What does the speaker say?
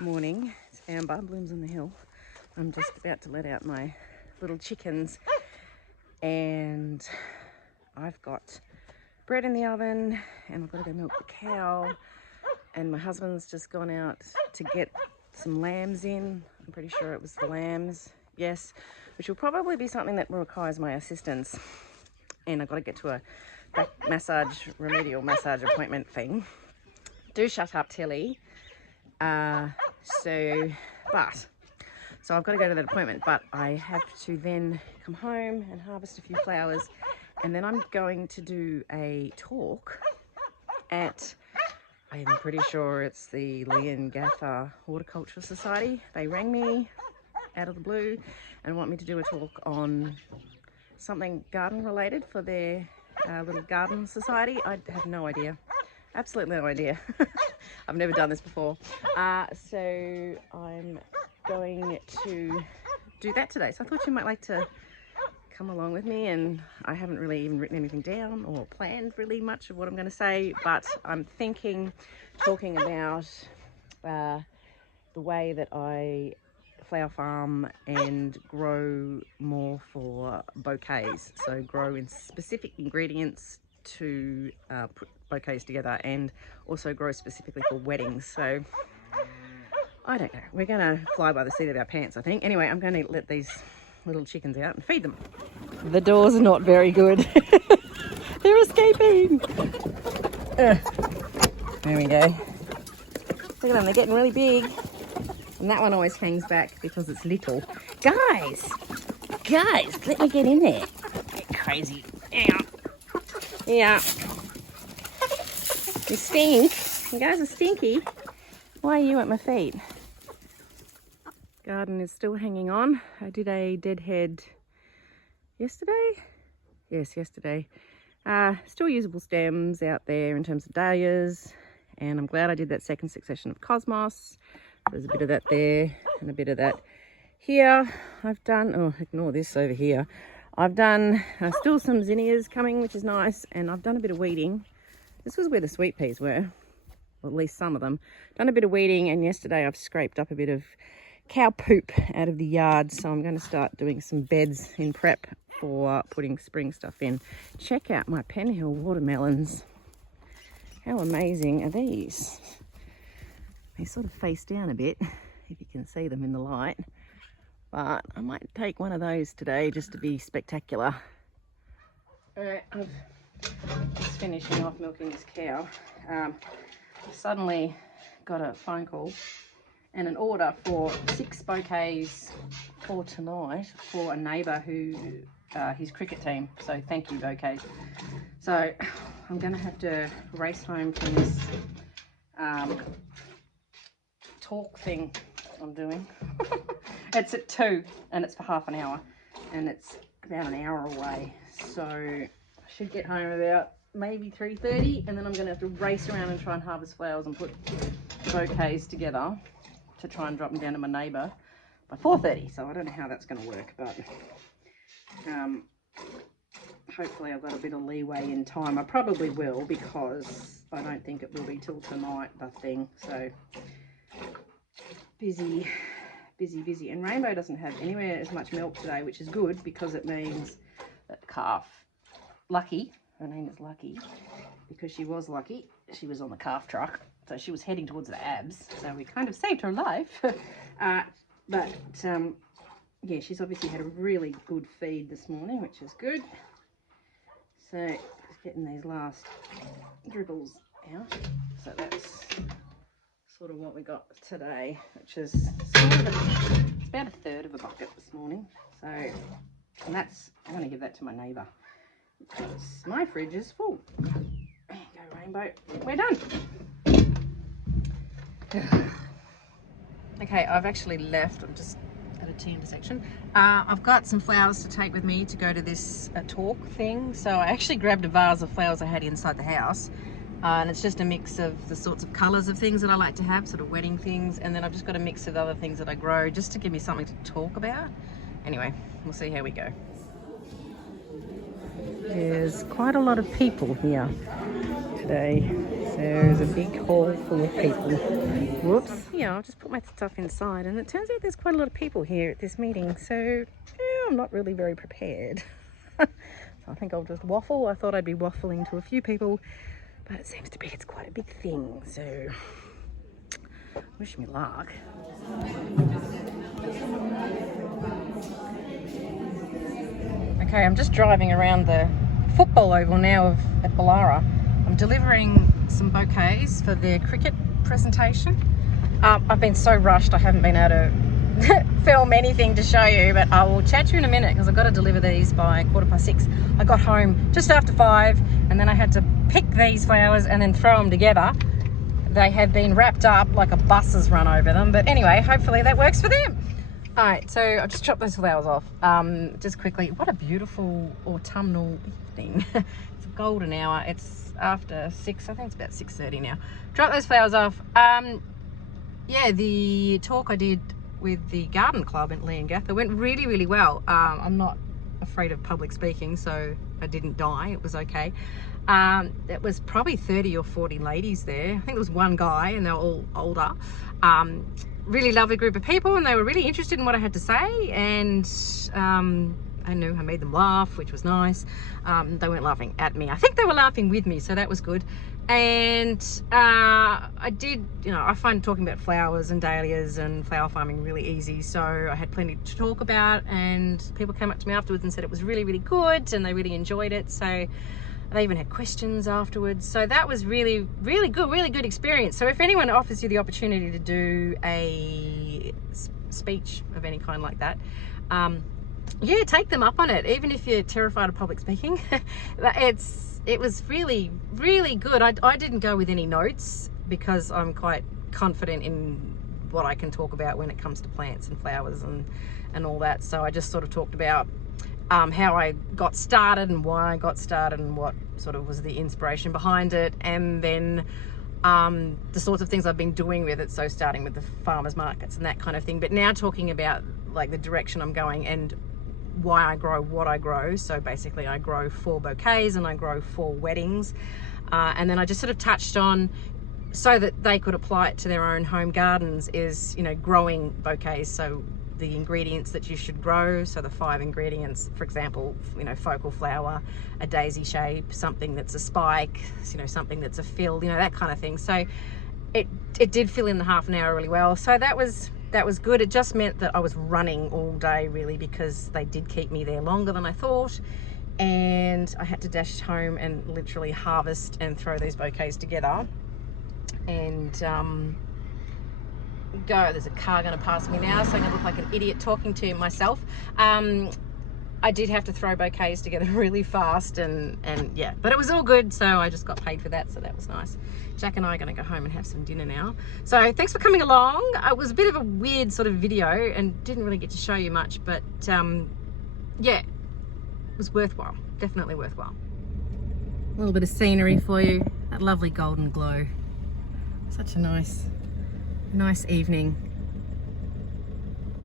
Morning. It's Amber, Blooms on the Hill. I'm just about to let out my little chickens, and I've got bread in the oven, and I've got to go milk the cow, and my husband's just gone out to get some lambs in. I'm pretty sure it was the lambs, yes, which will probably be something that requires my assistance. And I've got to get to a back massage, remedial massage appointment thing. Do shut up, Tilly. So I've got to go to that appointment, but I have to then come home and harvest a few flowers, and then I'm going to do a talk at, I'm pretty sure it's the Leongatha Horticultural Society. They rang me out of the blue and want me to do a talk on something garden related for their little garden society. I have no idea. Absolutely no idea. I've never done this before. So I'm going to do that today. So I thought you might like to come along with me, and I haven't really even written anything down or planned really much of what I'm going to say, but I'm talking about the way that I flower farm and grow more for bouquets. So grow in specific ingredients to put bouquets together, and also grow specifically for weddings. So I don't know, we're gonna fly by the seat of our pants, I think. Anyway, I'm gonna let these little chickens out and feed them. The doors are not very good. They're escaping. There we go. Look at them, they're getting really big. And that one always hangs back because it's little. Guys, let me get in there. You're crazy. Yeah. You stink. You guys are stinky. Why are you at my feet? Garden is still hanging on. I did a deadhead yesterday. Yes, yesterday. Still usable stems out there in terms of dahlias, and I'm glad I did that second succession of cosmos. There's a bit of that there and a bit of that here. I've done, oh, ignore this over here. I've done still some zinnias coming, which is nice, and I've done a bit of weeding. This was where the sweet peas were, or at least some of them. Done a bit of weeding, and yesterday I've scraped up a bit of cow poop out of the yard, so I'm going to start doing some beds in prep for putting spring stuff in. Check out my Penhill watermelons. How amazing are these? They sort of face down a bit, if you can see them in the light. But I might take one of those today just to be spectacular. Alright, I'm just finishing off milking this cow. I suddenly got a phone call and an order for 6 bouquets for tonight for a neighbour who, his cricket team. So thank you, bouquets. So I'm going to have to race home from this talk thing I'm doing. It's at 2 and it's for half an hour, and it's about an hour away, so I should get home about maybe 3:30, and then I'm going to have to race around and try and harvest flowers and put bouquets together to try and drop them down to my neighbour by 4:30. So I don't know how that's going to work, but hopefully I've got a bit of leeway in time. I probably will, because I don't think it will be till tonight, the thing. So busy. And Rainbow doesn't have anywhere as much milk today, which is good, because it means that calf, Lucky, her name is Lucky, because she was lucky, she was on the calf truck, so she was heading towards the abs, so we kind of saved her life. But yeah, she's obviously had a really good feed this morning, which is good. So just getting these last dribbles out. So that's sort of what we got today, which is sort of it's about 1/3 of a bucket this morning. So, and that's, I'm going to give that to my neighbour, because my fridge is full. There you go, Rainbow. We're done. Okay, I've actually left. I'm just at a T intersection. I've got some flowers to take with me to go to this talk thing. So I actually grabbed a vase of flowers I had inside the house. And it's just a mix of the sorts of colours of things that I like to have, sort of wedding things, and then I've just got a mix of other things that I grow just to give me something to talk about. Anyway, we'll see how we go. There's quite a lot of people here today, There's a big hall full of people. Whoops. Yeah, I'll just put my stuff inside, and it turns out there's quite a lot of people here at this meeting, so yeah, I'm not really very prepared. So I think I'll just waffle. I thought I'd be waffling to a few people, but it seems to be it's quite a big thing, so wish me luck. Okay, I'm just driving around the football oval now at Ballara. I'm delivering some bouquets for their cricket presentation. I've been so rushed I haven't been able to film anything to show you, but I will chat to you in a minute because I've got to deliver these by 6:15. I got home just after 5 and then I had to pick these flowers and then throw them together. They have been wrapped up like a bus has run over them, but anyway, hopefully that works for them. All right, so I'll just chop those flowers off. Just quickly, what a beautiful autumnal evening. It's a golden hour. It's after 6, I think it's about 6:30 now. Drop those flowers off. Yeah, the talk I did with the garden club at Leongatha went really, really well. I'm not afraid of public speaking, so I didn't die. It was okay. It was probably 30 or 40 ladies there. I think there was one guy and they were all older. Really lovely group of people, and they were really interested in what I had to say, and I knew I made them laugh, which was nice. They weren't laughing at me. I think they were laughing with me, so that was good. And I did, you know, I find talking about flowers and dahlias and flower farming really easy, so I had plenty to talk about, and people came up to me afterwards and said it was really, really good and they really enjoyed it. So they even had questions afterwards. So that was really, really good experience. So if anyone offers you the opportunity to do a speech of any kind like that, yeah, take them up on it. Even if you're terrified of public speaking, it was really, really good. I didn't go with any notes because I'm quite confident in what I can talk about when it comes to plants and flowers and all that. So I just sort of talked about how I got started and why I got started and what sort of was the inspiration behind it, and then the sorts of things I've been doing with it, so starting with the farmers markets and that kind of thing, but now talking about like the direction I'm going and why I grow what I grow. So basically I grow 4 bouquets and I grow 4 weddings, and then I just sort of touched on, so that they could apply it to their own home gardens, is, you know, growing bouquets. So the ingredients that you should grow, so the 5 ingredients, for example, you know, focal flower, a daisy shape, something that's a spike, you know, something that's a fill, you know, that kind of thing. So it did fill in the half an hour really well. So that was good. It just meant that I was running all day really, because they did keep me there longer than I thought, and I had to dash home and literally harvest and throw these bouquets together. And there's a car going to pass me now, so I'm going to look like an idiot talking to myself. I did have to throw bouquets together really fast, and yeah, but it was all good, so I just got paid for that, so that was nice. Jack and I are going to go home and have some dinner now. So thanks for coming along. It was a bit of a weird sort of video and didn't really get to show you much, but yeah, it was worthwhile, definitely worthwhile. A little bit of scenery for you, that lovely golden glow. Such a nice evening.